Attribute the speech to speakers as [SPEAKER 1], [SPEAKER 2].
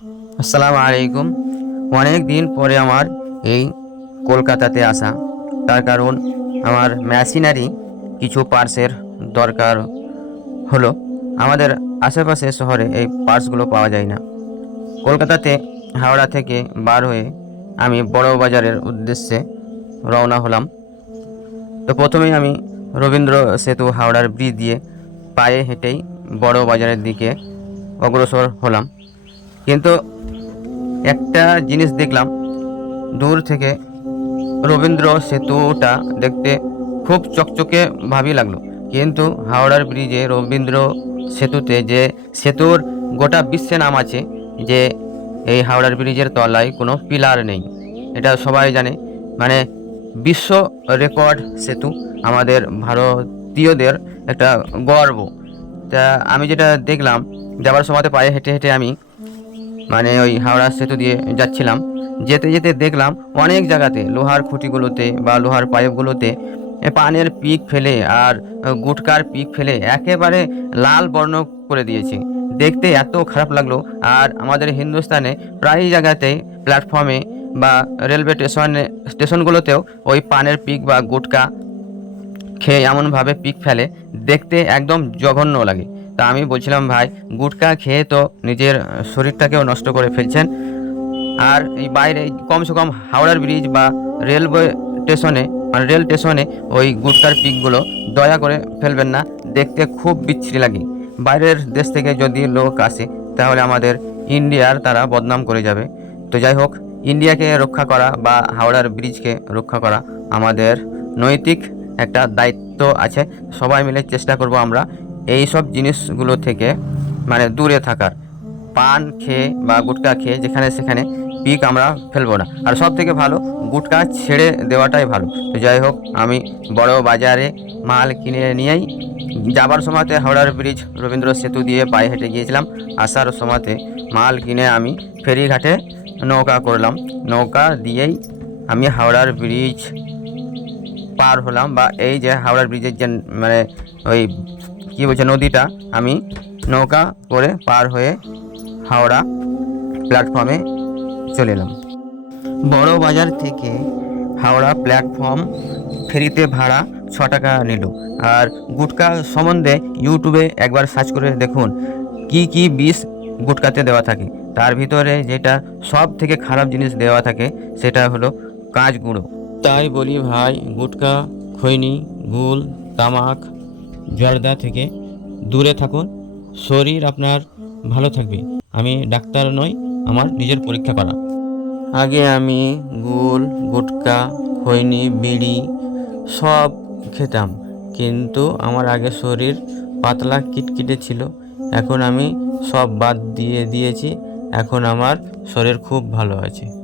[SPEAKER 1] আসসালামু আলাইকুম। অনেক দিন পরে আমার এই কলকাতাতে আসা। তার কারণ আমার মেশিনারি কিছু পার্সের দরকার হলো। আমাদের আশেপাশে শহরে এই পার্সগুলো পাওয়া যায় না। কলকাতাতে হাওড়া থেকে বার হয়ে আমি বড় বাজারের উদ্দেশ্যে রওনা হলাম। তো প্রথমেই আমি রবীন্দ্র সেতু হাওড়ার ব্রিজ দিয়ে পায়ে হেঁটেই বড় বাজারের দিকে অগ্রসর হলাম। কিন্তু একটা জিনিস দেখলাম, দূর থেকে রবীন্দ্র সেতুটা দেখতে খুব চকচকে ভাবি লাগল। কিন্তু হাওড়ার ব্রিজে রবীন্দ্র সেতুতে যে সেতুর গোটা বিশ্বে নাম আছে, যে এই হাওড়ার ব্রিজের তলায় কোনো পিলার নেই, এটা সবাই জানে। মানে বিশ্ব রেকর্ড সেতু আমাদের ভারতীয়দের একটা গর্ব। তা আমি যেটা দেখলাম যাবার সময় পায়ে হেঁটে হেঁটে আমি মানে ওই হাওড়া সেতু দিয়ে যাচ্ছিলাম। যেতে যেতে দেখলাম অনেক জায়গাতে লোহার খুঁটিগুলোতে বা লোহার পাইপগুলোতে পানের পিক ফেলে আর গুটকার পিক ফেলে একেবারে লাল বর্ণ করে দিয়েছে। দেখতে এত খারাপ লাগল আর আমাদের হিন্দুস্তানে প্রায় জায়গাতেই প্ল্যাটফর্মে বা রেলওয়ে স্টেশনে, স্টেশনগুলোতেও ওই পানের পিক বা গুটকা খেয়ে এমনভাবে পিক ফেলে। দেখতে একদম জঘন্য লাগে। তা আমি বলছিলাম, ভাই, গুটকা খেয়ে তো নিজের শরীরটাকেও নষ্ট করে ফেলছেন। আর এই বাইরে কমসে কম হাওড়ার ব্রিজ বা রেলওয়ে স্টেশনে মানে রেল স্টেশনে ওই গুটকার পিকগুলো দয়া করে ফেলবেন না, দেখতে খুব বিচ্ছিরি লাগে। বাইরের দেশ থেকে যদি লোক আসে, তাহলে আমাদের ইন্ডিয়ার তারা বদনাম করে যাবে। তো যাই হোক, ইন্ডিয়াকে রক্ষা করা বা হাওড়ার ব্রিজকে রক্ষা করা আমাদের নৈতিক একটা দায়িত্ব আছে। সবাই মিলে চেষ্টা করব আমরা এই সব জিনিসগুলো থেকে মানে দূরে থাকার। পান খেয়ে বা গুটকা খেয়ে যেখানে সেখানে পিক আমরা ফেলব না। আর সব থেকে ভালো, গুটকা ছেড়ে দেওয়াটাই ভালো। তো যাই হোক, আমি বড় বাজারে মাল কিনে নিয়েই যাবার সময়তে হাওড়ার ব্রিজ রবীন্দ্র সেতু দিয়ে পায়ে হেঁটে গিয়েছিলাম। আসার সময়তে মাল কিনে আমি ফেরিঘাটে নৌকা করলাম। নৌকা দিয়েই আমি হাওড়ার ব্রিজ পার হলাম বা এই যে হাওড়ার ব্রিজের যে মানে ওই কী বলছে? নদীটা আমি নৌকা করে পার হয়ে হাওড়া প্ল্যাটফর্মে চলে এলাম। বড় বাজার থেকে হাওড়া প্ল্যাটফর্ম ফেরিতে ভাড়া ছ টাকা নিল। আর গুটকা সম্বন্ধে ইউটিউবে একবার সার্চ করে দেখুন, কি কি বিষ গুটকাতে দেওয়া থাকে। তার ভিতরে যেটা সব থেকে খারাপ জিনিস দেওয়া থাকে, সেটা হলো কাঁচ গুঁড়ো তাই বলি ভাই, গুটকা, খৈনি গুল তামাক জর্দা থেকে দূরে থাকুন। শরীর আপনার ভালো থাকবে। আমি ডাক্তার নই, আমার নিজের পরীক্ষা করা। আগে আমি গুল গুটকা, খৈনি, বিড়ি সব খেতাম, কিন্তু আমার আগে শরীর পাতলা কিটকিটে ছিল। এখন আমি সব বাদ দিয়ে দিয়েছি। এখন আমার শরীর খুব ভালো আছে।